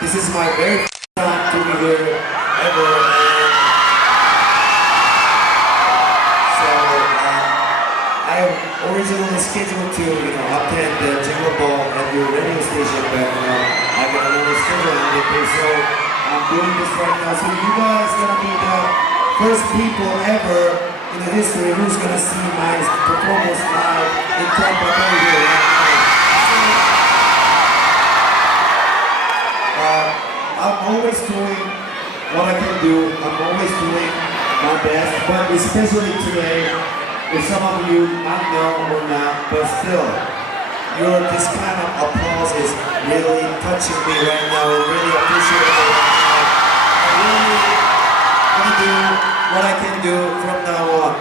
This is my very first time to be here ever. So I originally scheduled to attend the Jingle Ball at your radio station, but I got another schedule on the day, so I'm doing this right now. So you guys gonna be the first people ever in the history who's gonna see my performance live in Tampa Bay here right now. I'm always doing what I can do. I'm always doing my best, but especially today, if some of you might know or not, but still, this kind of applause is really touching me right now. I really appreciate it right now. I really gonna do what I can do from now on.